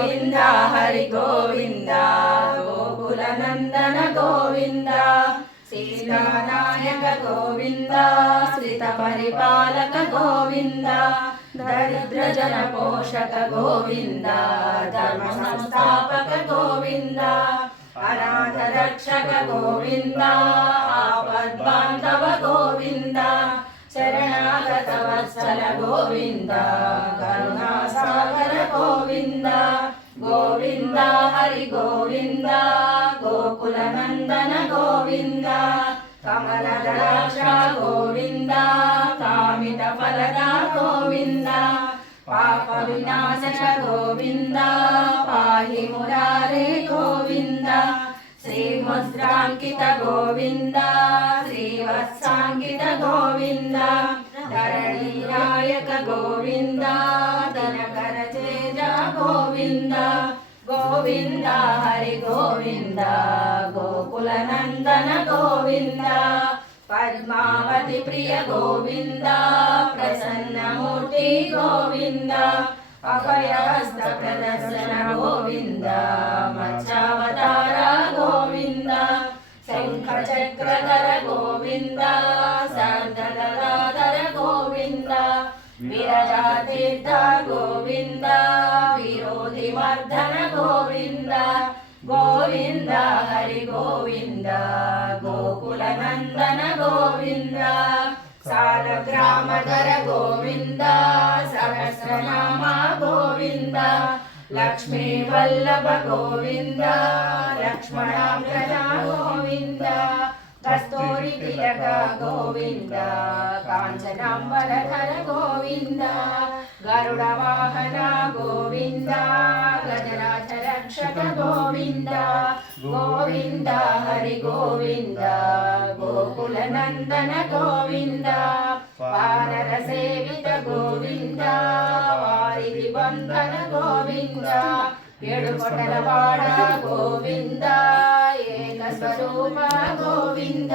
గోవింద హరి గోవింద గోకుల నందన గోవింద సీతానాయక గోవింద శ్రిత పరిపాలక గోవింద దరిద్ర జన పోషక గోవింద ధర్మ సంస్థాపక గోవింద అనాథ రక్షక గోవింద ఆపద్బాంధవ గోవింద శరణాగత వత్సల గోవింద కరుణాసాగర గోవింద గోవింద హరి గోవింద గోకుల నందన గోవింద కమలదళాక్ష గోవింద కామిత ఫలద గోవింద పాప వినాశక గోవింద పాహి మురారే గోవింద శ్రీముద్రాంకిత గోవింద శ్రీవత్సాంకిత గోవింద ధరణీనాయక గోవింద దినకర తేజ గోవింద గోవింద హరి గోవింద గోకుల నందన గోవింద పద్మావతి ప్రియ గోవింద ప్రసన్నమూర్తి గోవింద అభయహస్త ప్రదర్శన గోవింద మత్స్యావతార గోవింద శంఖ చక్రధర గోవింద శాంతగదాధర గోవింద విరజాతీర్థ గోవింద విరోధి మర్దన గోవింద గోవింద హరి గోవింద గోకుల నందన గోవింద సాలగ్రామధర గోవింద సహస్రనామ గోవింద లక్ష్మీ వల్లభ గోవింద లక్ష్మణాగ్రజ గోవింద కస్తూరి తిలక గోవింద కాంచనాంబరధర గోవింద గరుడ వాహన గోవింద గజరాజ రక్షక గోవింద గోవింద హరి గోవింద గోకుల నందన గోవింద వానర సేవిత గోవింద వారిది బంధన గోవింద ఏడుకొండలవాడ గోవింద ఏక స్వరూప గోవింద